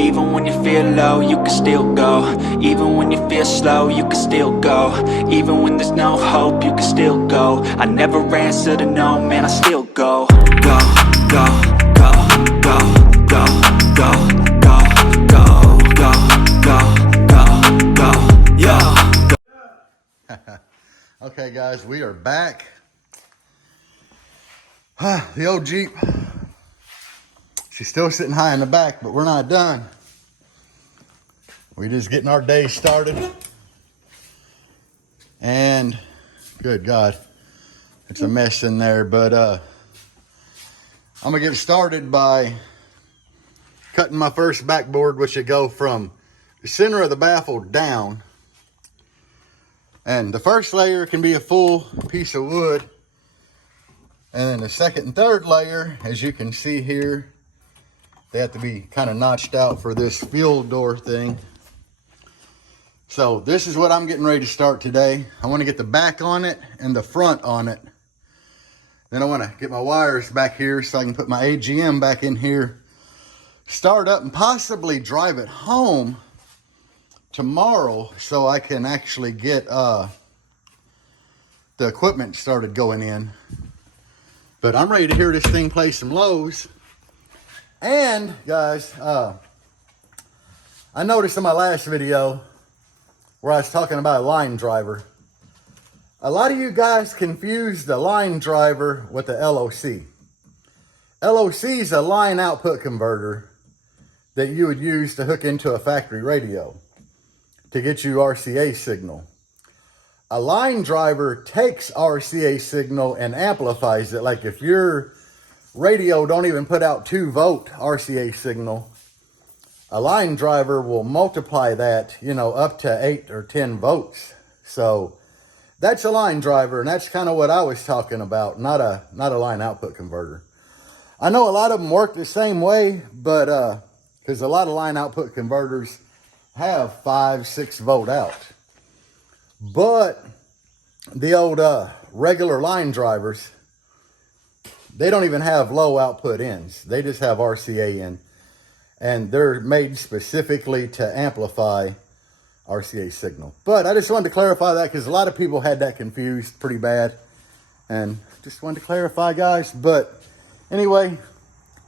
Even when you feel low, you can still go. Even when you feel slow, you can still go. Even when there's no hope, you can still go. I never answer to no, man, I still go. Go, go, go, go, go, go, go, go, go, go, go, go, yo. Okay, guys, we are back. The old Jeep, she's still sitting high in the back, but we're not done. We're just getting our day started. And good God, it's a mess in there, but I'm gonna get started by cutting my first backboard, which should go from the center of the baffle down. And the first layer can be a full piece of wood. And then the second and third layer, as you can see here, they have to be kind of notched out for this fuel door thing. So this is what I'm getting ready to start today. I want to get the back on it and the front on it. Then I want to get my wires back here so I can put my AGM back in here, start up and possibly drive it home tomorrow so I can actually get the equipment started going in. But I'm ready to hear this thing play some lows. And guys, I noticed in my last video where I was talking about a line driver, a lot of you guys confuse the line driver with the LOC. LOC is a line output converter that you would use to hook into a factory radio to get you RCA signal. A line driver takes RCA signal and amplifies it. Like if your radio don't even put out 2-volt RCA signal, a line driver will multiply that, you know, up to 8 or 10 volts. So that's a line driver, and that's kind of what I was talking about, not a line output converter. I know a lot of them work the same way, but because a lot of line output converters have 5-6 volt out. But the old regular line drivers, they don't even have low output ends. They just have RCA in. And they're made specifically to amplify RCA signal. But I just wanted to clarify that because a lot of people had that confused pretty bad. And just wanted to clarify, guys. But anyway,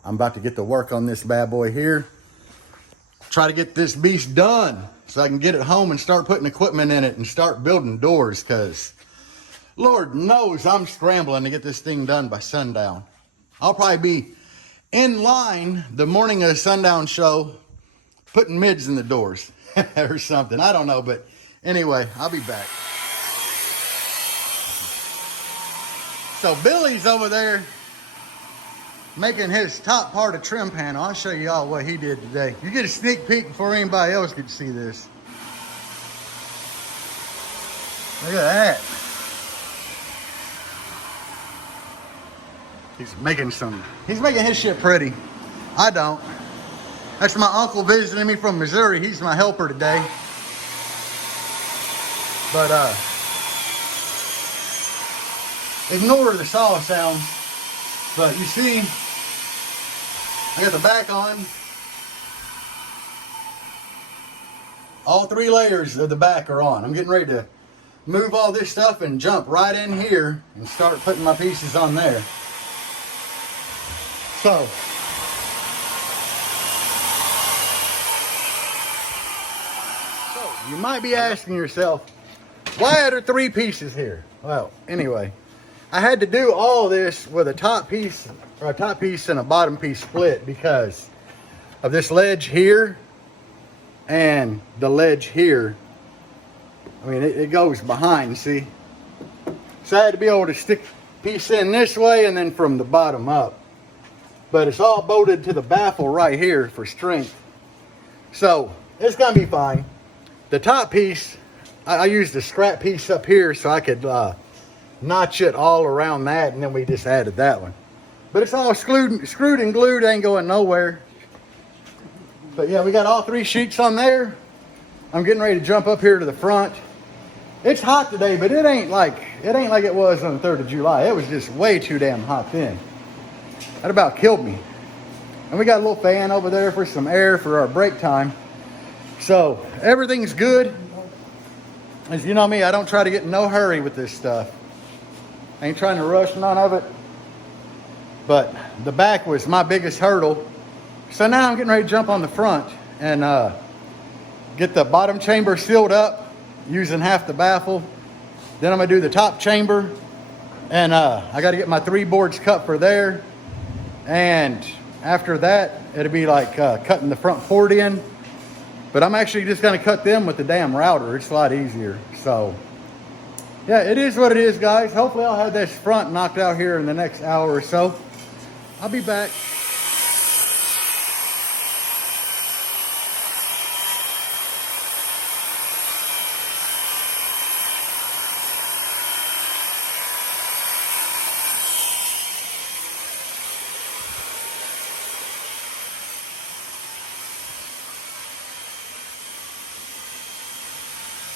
I'm about to get to work on this bad boy here. Try to get this beast done so I can get it home and start putting equipment in it and start building doors, because Lord knows I'm scrambling to get this thing done by sundown. I'll probably be in line the morning of the sundown show putting mids in the doors or something. I don't know, but anyway, I'll be back. So Billy's over there making his top part of trim panel. I'll show you all what he did today. You get a sneak peek before anybody else could see this. Look at that. He's making his shit pretty. I don't. That's my uncle visiting me from Missouri. He's my helper today. But ignore the saw sounds. But you see, I got the back on. All 3 layers of the back are on. I'm getting ready to move all this stuff and jump right in here and start putting my pieces on there. So, you might be asking yourself, why are there 3 pieces here? Well, anyway, I had to do all this with a top piece and a bottom piece split because of this ledge here and the ledge here. I mean, it goes behind, see? So I had to be able to stick piece in this way and then from the bottom up. But it's all bolted to the baffle right here for strength. So it's gonna be fine. The top piece, I used a scrap piece up here so I could notch it all around that, and then we just added that one. But it's all screwed and glued, ain't going nowhere. But yeah, we got all 3 sheets on there. I'm getting ready to jump up here to the front. It's hot today, but it ain't like it was on the 3rd of July. It was just way too damn hot then. That about killed me. And we got a little fan over there for some air for our break time. So everything's good. As you know me, I don't try to get in no hurry with this stuff. I ain't trying to rush none of it. But the back was my biggest hurdle. So now I'm getting ready to jump on the front and get the bottom chamber sealed up using half the baffle. Then I'm gonna do the top chamber, and I gotta get my 3 boards cut for there. And after that, it'll be like cutting the front port in. But I'm actually just gonna cut them with the damn router. It's a lot easier. So yeah, it is what it is, guys. Hopefully I'll have this front knocked out here in the next hour or so. I'll be back.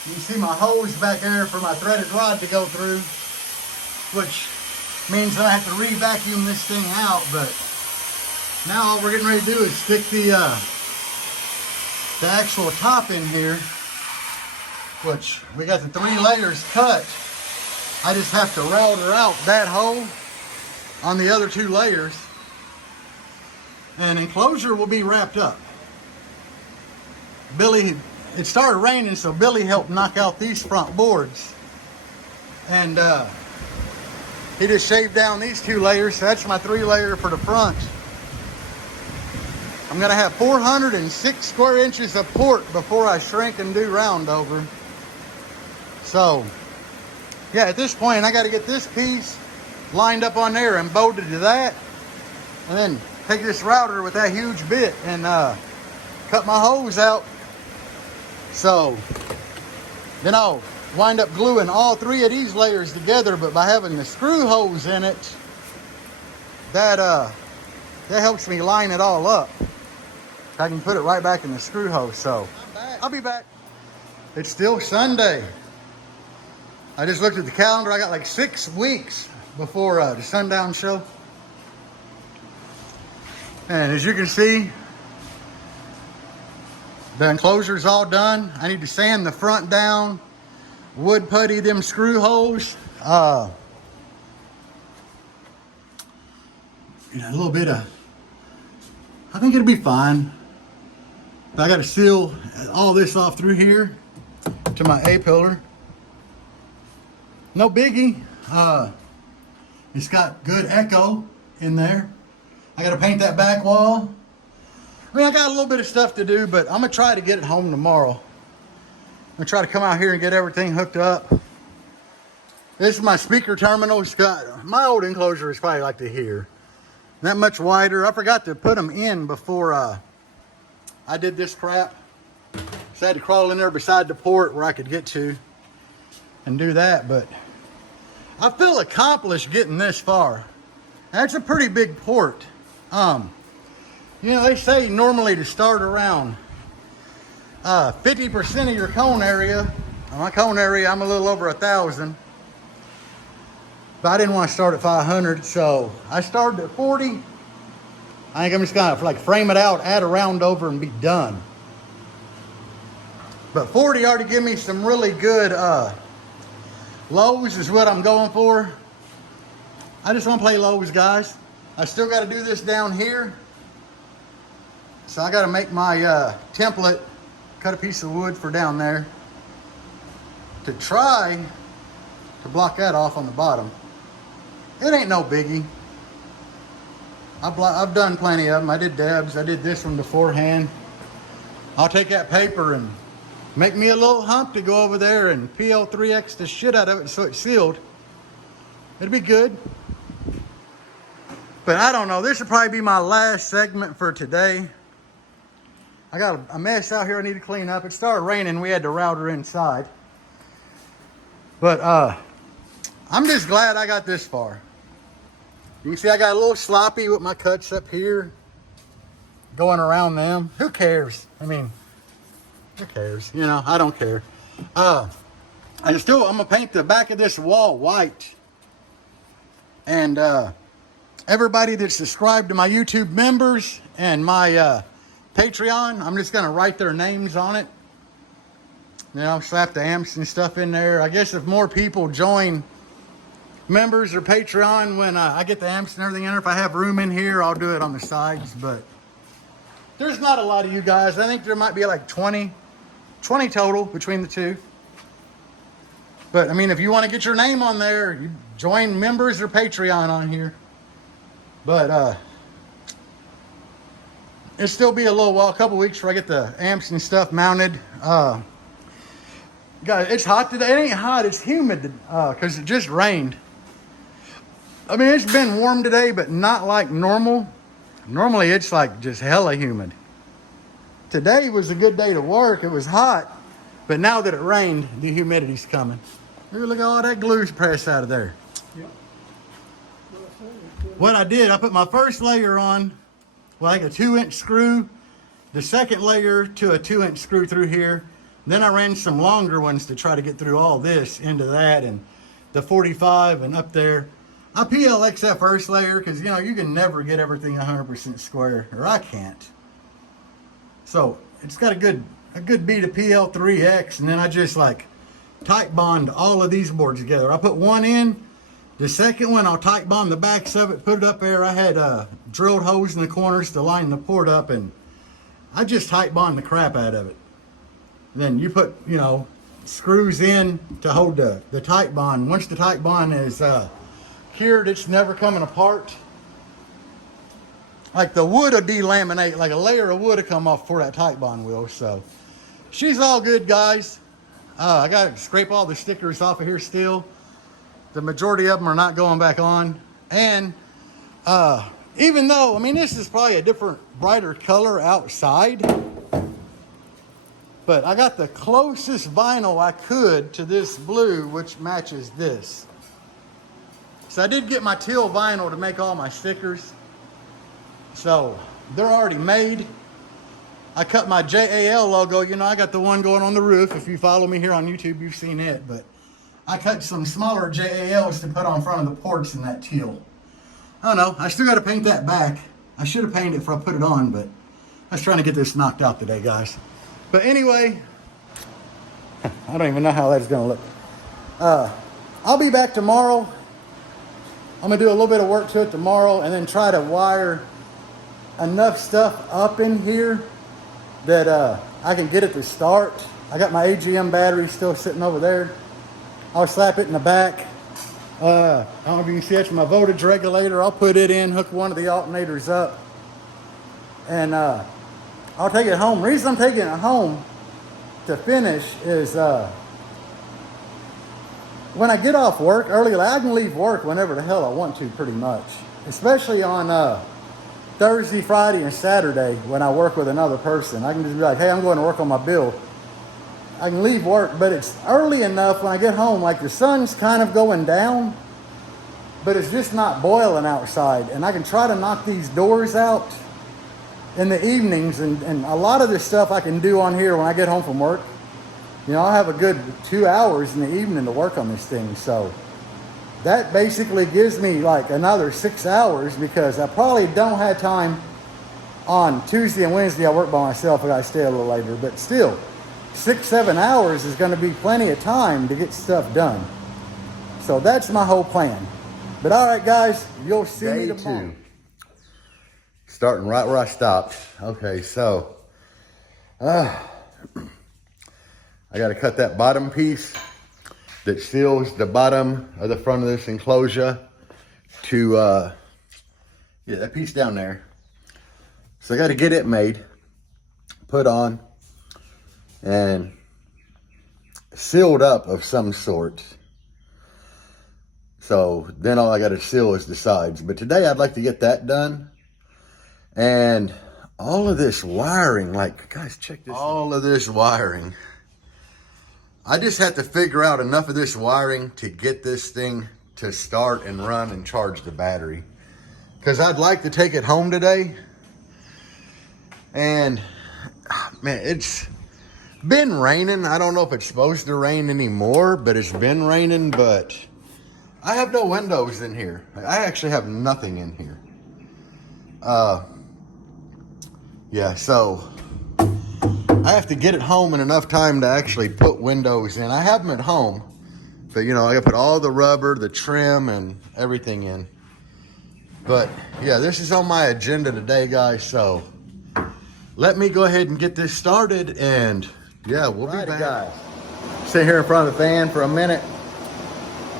You can see my hose back there for my threaded rod to go through, which means I have to re-vacuum this thing out. But now all we're getting ready to do is stick the actual top in here, which we got the 3 layers cut. I just have to router out that hole on the other 2 layers, and enclosure will be wrapped up. It started raining, so Billy helped knock out these front boards. And he just shaved down these 2 layers, so that's my 3 layer for the front. I'm gonna have 406 square inches of port before I shrink and do round over. So, yeah, at this point, I gotta get this piece lined up on there and bolted to that. And then take this router with that huge bit and cut my hose out. So then I'll wind up gluing all 3 of these layers together, but by having the screw holes in it, that helps me line it all up. I can put it right back in the screw hole. So I'll be back. It's still Sunday. I just looked at the calendar. I got like 6 weeks before the sundown show. And as you can see, the enclosure's all done. I need to sand the front down, wood putty them screw holes. A little bit of, I think it'll be fine. But I got to seal all this off through here to my A-pillar. No biggie. It's got good echo in there. I got to paint that back wall. I mean, I got a little bit of stuff to do, but I'm going to try to get it home tomorrow. I'm going to try to come out here and get everything hooked up. This is my speaker terminal. It's got, my old enclosure is probably like to here. That much wider. I forgot to put them in before I did this crap. So I had to crawl in there beside the port where I could get to and do that. But I feel accomplished getting this far. That's a pretty big port. You know, they say normally to start around 50% of your cone area. My cone area, I'm a little over 1,000. But I didn't want to start at 500, so I started at 40. I think I'm just gonna like frame it out, add a round over, and be done. But 40 already give me some really good lows is what I'm going for. I just want to play lows, guys. I still got to do this down here. So I got to make my template, cut a piece of wood for down there to try to block that off on the bottom. It ain't no biggie. I've done plenty of them. I did Debs. I did this one beforehand. I'll take that paper and make me a little hump to go over there and PL3X the shit out of it so it's sealed. It'll be good. But I don't know. This will probably be my last segment for today. I got a mess out here I need to clean up. It started raining. We had the router inside. But I'm just glad I got this far. You can see I got a little sloppy with my cuts up here. Going around them. Who cares? I mean, who cares? You know, I don't care. I'm gonna paint the back of this wall white. And everybody that's subscribed to my YouTube members And my Patreon, I'm just gonna write their names on it. You know, slap the amps and stuff in there. I guess if more people join members or Patreon when I get the amps and everything in there, if I have room in here, I'll do it on the sides. But there's not a lot of you guys. I think there might be like 20 total between the two. But I mean, if you want to get your name on there, you join members or Patreon on here. But it'll still be a little while, a couple weeks before I get the amps and stuff mounted. Guys, it's hot today. It ain't hot, it's humid because it just rained. I mean, it's been warm today, but not like normal. Normally, it's like just hella humid. Today was a good day to work. It was hot, but now that it rained, the humidity's coming. Look at all that glue pressed out of there. Yep. What I did, I put my first layer on, like a 2-inch screw, the second layer to a 2-inch screw through here. Then I ran some longer ones to try to get through all this into that and the 45 and up there. I PLX that first layer because, you know, you can never get everything 100% square, or I can't. So it's got a good beat of PL3X, and then I just like tight bond all of these boards together. I put one in, the second one I'll tight bond the backs of it, put it up there. I had drilled holes in the corners to line the port up, and I just tight bond the crap out of it. Then you put, you know, screws in to hold the tight bond. Once the tight bond is cured, it's never coming apart. Like the wood will delaminate, like a layer of wood will come off before that tight bond will. So she's all good, guys. I got to scrape all the stickers off of here still. The majority of them are not going back on. And even though, I mean, this is probably a different, brighter color outside, but I got the closest vinyl I could to this blue, which matches this. So I did get my teal vinyl to make all my stickers. So they're already made. I cut my JAL logo. You know, I got the one going on the roof. If you follow me here on YouTube, you've seen it. But I cut some smaller JALs to put on front of the ports in that teal. I don't know. I still got to paint that back. I should have painted it before I put it on, but I was trying to get this knocked out today, guys. But anyway, I don't even know how that's going to look. I'll be back tomorrow. I'm going to do a little bit of work to it tomorrow and then try to wire enough stuff up in here that I can get it to start. I got my AGM battery still sitting over there. I'll slap it in the back. I don't know if you can see that's my voltage regulator. I'll put it in, hook one of the alternators up, and I'll take it home. The reason I'm taking it home to finish is when I get off work early, I can leave work whenever the hell I want to, pretty much. Especially on Thursday, Friday, and Saturday when I work with another person. I can just be like, hey, I'm going to work on my bill. I can leave work, but it's early enough when I get home, like the sun's kind of going down, but it's just not boiling outside. And I can try to knock these doors out in the evenings, and a lot of this stuff I can do on here when I get home from work. You know, I'll have a good 2 hours in the evening to work on this thing. So that basically gives me like another 6 hours, because I probably don't have time on Tuesday and Wednesday. I work by myself. I got to stay a little later, but still 6-7 hours is going to be plenty of time to get stuff done. So that's my whole plan. But all right, guys, you'll see me tomorrow. Starting right where I stopped. Okay, so I got to cut that bottom piece that seals the bottom of the front of this enclosure to yeah, that piece down there. So I got to get it made, put on, and sealed up of some sort. So then all I got to seal is the sides. But today I'd like to get that done. And all of this wiring, like, guys, check this out. All of this wiring. I just have to figure out enough of this wiring to get this thing to start and run and charge the battery. Because I'd like to take it home today. And, man, it's been raining. I don't know if it's supposed to rain anymore, but it's been raining. But I have no windows in here. I actually have nothing in here. Yeah, so I have to get it home in enough time to actually put windows in. I have them at home, but you know, I gotta put all the rubber, the trim, and everything in. But yeah, this is on my agenda today, guys, so let me go ahead and get this started, and yeah, we'll be back. Guys, sit here in front of the fan for a minute.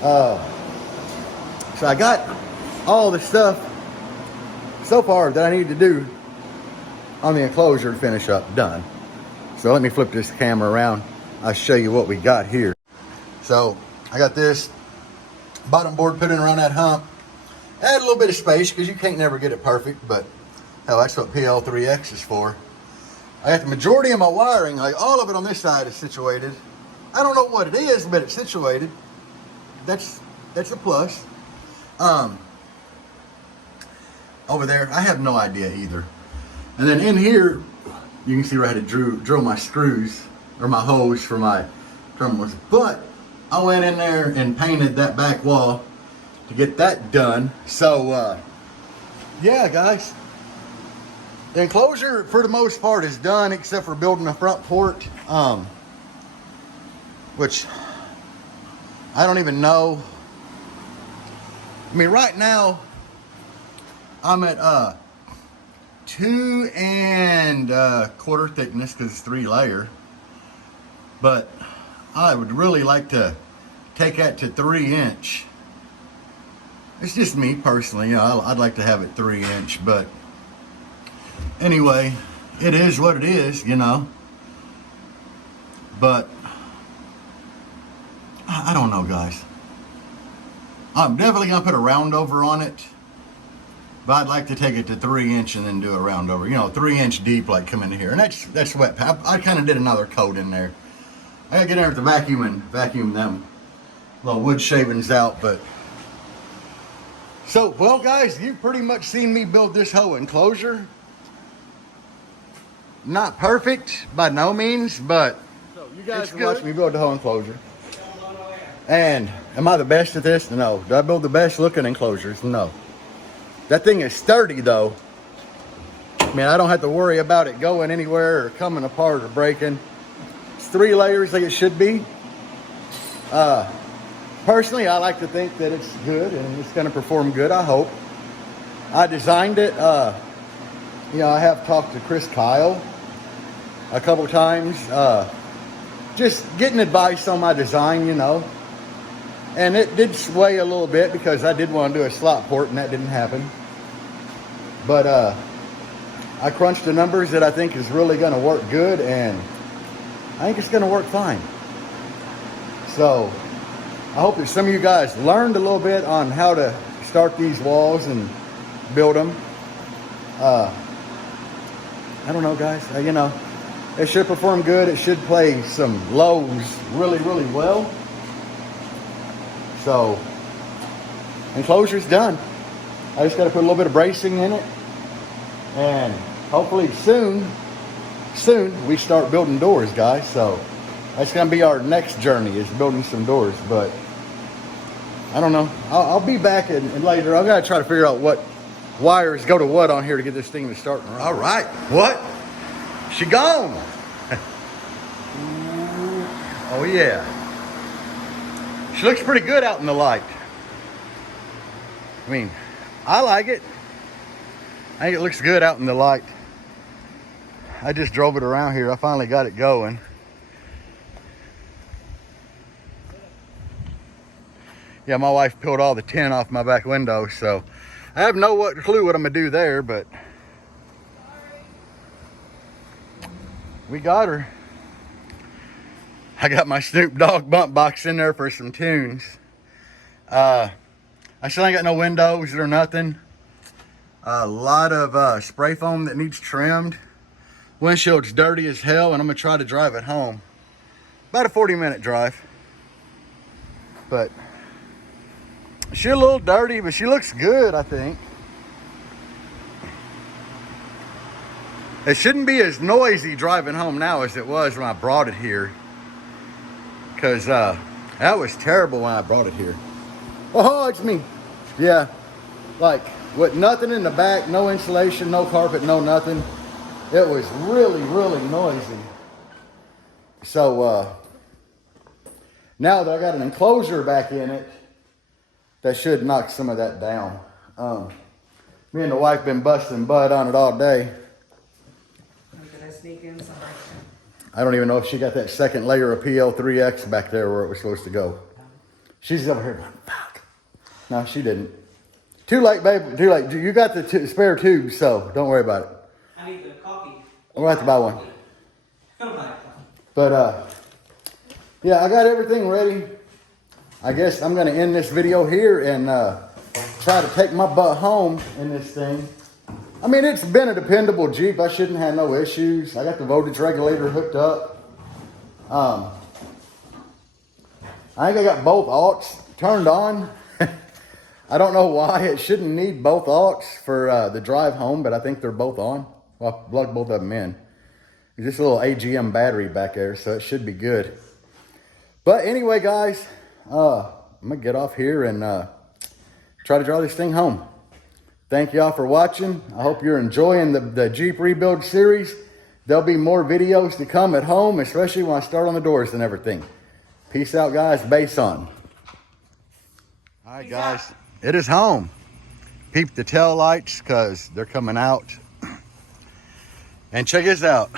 So I got all the stuff so far that I need to do on the enclosure to finish up done. So let me flip this camera around. I'll show you what we got here. So I got this bottom board put in around that hump. Add a little bit of space because you can't never get it perfect, but hell, that's what PL3X is for. I got the majority of my wiring, like all of it on this side is situated. I don't know what it is, but it's situated. That's a plus. Over there, I have no idea either. And then in here, you can see where I had to drill my screws or my holes for my terminals. But I went in there and painted that back wall to get that done. So yeah, guys, the enclosure for the most part is done, except for building a front port, which I don't even know. I mean, right now I'm at 2 1/4 thickness because it's 3 layer, but I would really like to take that to 3 inch. It's just me personally, you know, I'd like to have it 3 inch, but anyway, it is what it is, you know. But I don't know, guys. I'm definitely gonna put a round over on it, but I'd like to take it to 3 inch and then do a round over, you know, 3 inch deep, like come into here. And that's wet. I kind of did another coat in there. I gotta get in there with the vacuum and vacuum them little wood shavings out. But so, well, guys, you've pretty much seen me build this whole enclosure. Not perfect by no means, but so you guys can watch me build the whole enclosure. And am I the best at this? No. Do I build the best looking enclosures? No. That thing is sturdy though. I mean, I don't have to worry about it going anywhere or coming apart or breaking. It's 3 layers like it should be. Personally, I like to think that it's good and it's going to perform good, I hope. I designed it. You know, I have talked to Chris Kyle a couple times. Just getting advice on my design, you know. And it did sway a little bit because I did want to do a slot port and that didn't happen. But I crunched the numbers that I think is really going to work good, and I think it's going to work fine. So I hope that some of you guys learned a little bit on how to start these walls and build them. I don't know, guys. You know, it should perform good. It should play some lows really, really well. So, enclosure's done. I just got to put a little bit of bracing in it, and hopefully soon we start building doors, guys. So that's going to be our next journey, is building some doors. But I don't know. I'll be back and later. I've got to try to figure out what wires go to what on here to get this thing to start and run. All right. What? She gone. Oh yeah. She looks pretty good out in the light. I mean, I like it. I think it looks good out in the light. I just drove it around here. I finally got it going. Yeah, my wife peeled all the tint off my back window, so I have no clue what I'm gonna do there, but we got her. I got my Snoop Dogg bump box in there for some tunes. I still ain't got no windows or nothing. A lot of spray foam that needs trimmed. Windshield's dirty as hell, and I'm gonna try to drive it home. About a 40-minute drive. But she's a little dirty, but she looks good, I think. It shouldn't be as noisy driving home now as it was when I brought it here. Because that was terrible when I brought it here. Oh, it's me. Yeah. Like, with nothing in the back, no insulation, no carpet, no nothing. It was really, really noisy. So now that I got an enclosure back in it, that should knock some of that down. Me and the wife been busting butt on it all day. Did I sneak in something? I don't even know if she got that second layer of PL3X back there where it was supposed to go. She's over here going, fuck. No, she didn't. Too late, babe. Too late. You got the spare tubes, so don't worry about it. I need the coffee. We'll have to buy one. But, yeah, I got everything ready. I guess I'm going to end this video here and try to take my butt home in this thing. I mean, it's been a dependable Jeep. I shouldn't have no issues. I got the voltage regulator hooked up. I think I got both aughts turned on. I don't know why it shouldn't need both aughts for the drive home, but I think they're both on. Well, I plugged both of them in. There's just a little AGM battery back there, so it should be good. But anyway, guys, I'm going to get off here and try to drive this thing home. Thank y'all for watching. I hope you're enjoying the Jeep rebuild series. There'll be more videos to come at home, especially when I start on the doors and everything. Peace out, guys. Base on. All right, guys. It is home. Peep the tail lights because they're coming out. And check this out.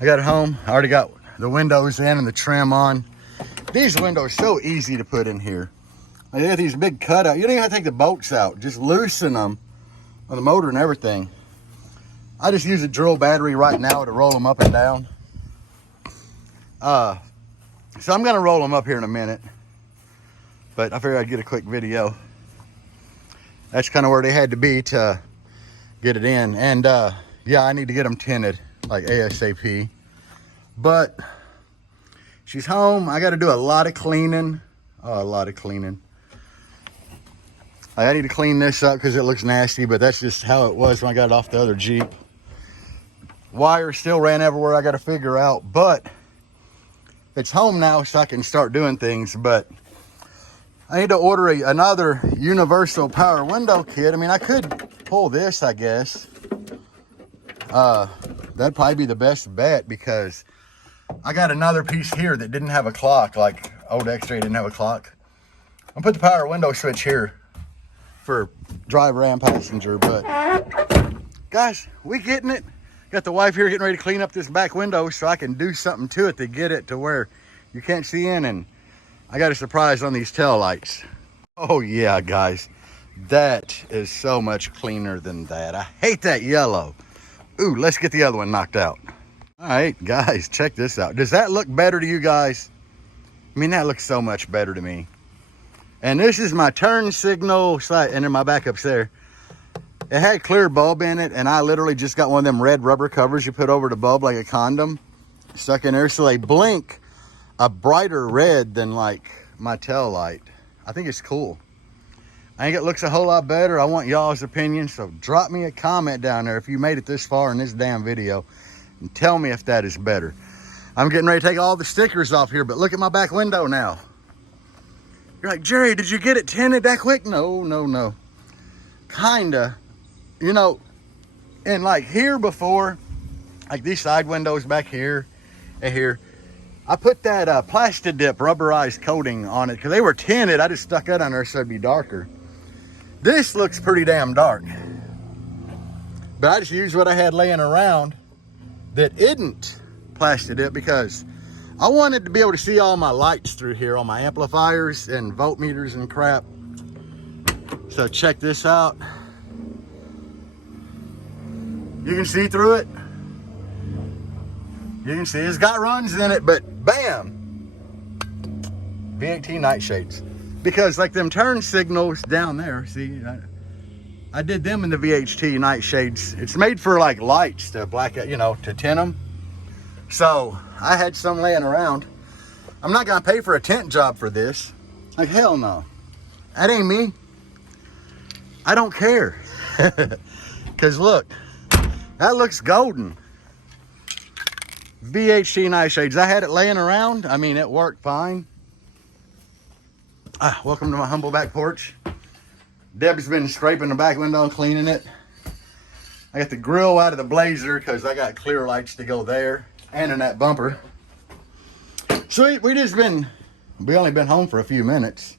I got it home. I already got the windows in and the trim on. These windows so easy to put in here. They got these big cutout. You don't even have to take the bolts out. Just loosen them on the motor and everything. I just use a drill battery right now to roll them up and down. So I'm gonna roll them up here in a minute. But I figured I'd get a quick video. That's kind of where they had to be to get it in. And yeah, I need to get them tinted like ASAP. But she's home. I got to do a lot of cleaning. Oh, a lot of cleaning. I need to clean this up because it looks nasty, but that's just how it was when I got it off the other Jeep. Wire still ran everywhere. I got to figure out, but it's home now, so I can start doing things. But I need to order another universal power window kit. I mean, I could pull this, I guess. That'd probably be the best bet because I got another piece here that didn't have a clock, like old X-Ray didn't have a clock. I'll put the power window switch here for driver and passenger. But guys, we getting it. Got the wife here getting ready to clean up this back window so I can do something to it to get it to where you can't see in. And I got a surprise on these tail lights. Oh yeah, guys, that is so much cleaner than that. I hate that yellow. Ooh, let's get the other one knocked out. All right, guys, check this out. Does that look better to you guys? I mean, that looks so much better to me. And this is my turn signal slide, and then my backup's there. It had clear bulb in it, and I literally just got one of them red rubber covers you put over the bulb like a condom, stuck in there, so they blink a brighter red than like my tail light. I think it's cool. I think it looks a whole lot better. I want y'all's opinion, so drop me a comment down there if you made it this far in this damn video and tell me if that is better. I'm getting ready to take all the stickers off here, but look at my back window now. You're like, Jerry, did you get it tinted that quick? No. Kinda. You know, and like here before, like these side windows back here and here, I put that Plastidip rubberized coating on it because they were tinted. I just stuck that on there so it'd be darker. This looks pretty damn dark. But I just used what I had laying around that isn't Plastidip because I wanted to be able to see all my lights through here, all my amplifiers and voltmeters and crap. So check this out. You can see through it. You can see it's got runs in it, but bam! V18 nightshades. Because like them turn signals down there, see, I did them in the VHT nightshades. It's made for like lights to black out, you know, to tint them. So I had some laying around. I'm not gonna pay for a tint job for this. Like hell no. That ain't me. I don't care. Cause look, that looks golden. VHT nightshades. I had it laying around. I mean, it worked fine. Welcome to my humble back porch. Deb's been scraping the back window and cleaning it. I I got the grill out of the Blazer because I got clear lights to go there and in that bumper. Sweet, we only been home for a few minutes.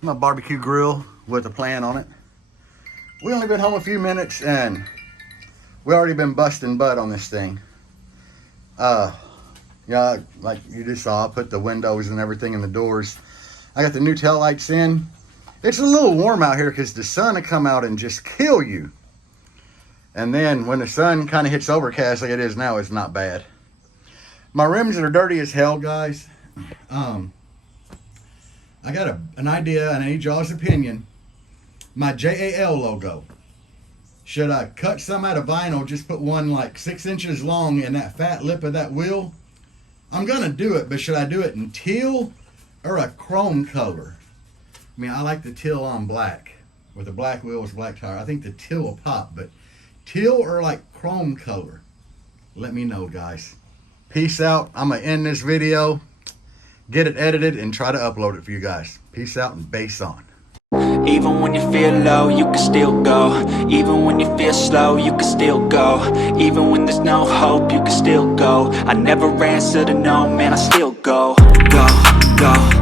My barbecue grill with a plan on it. We only been home a few minutes and we already been busting butt on this thing. Yeah, like you just saw, I put the windows and everything in the doors. I got the new tail lights in. It's a little warm out here because the sun will come out and just kill you. And then when the sun kind of hits overcast like it is now, it's not bad. My rims are dirty as hell, guys. I got an idea and I need y'all's opinion. My JAL logo. Should I cut some out of vinyl, just put one like 6 inches long in that fat lip of that wheel? I'm gonna do it, but should I do it in teal or a chrome color? I mean, I like the teal on black. With the black wheels, black tire. I think the teal will pop, but teal or like chrome color? Let me know, guys. Peace out. I'm gonna end this video, get it edited, and try to upload it for you guys. Peace out and bass on. Even when you feel low, you can still go. Even when you feel slow, you can still go. Even when there's no hope, you can still go. I never answer to no, man, I still go. Go, go.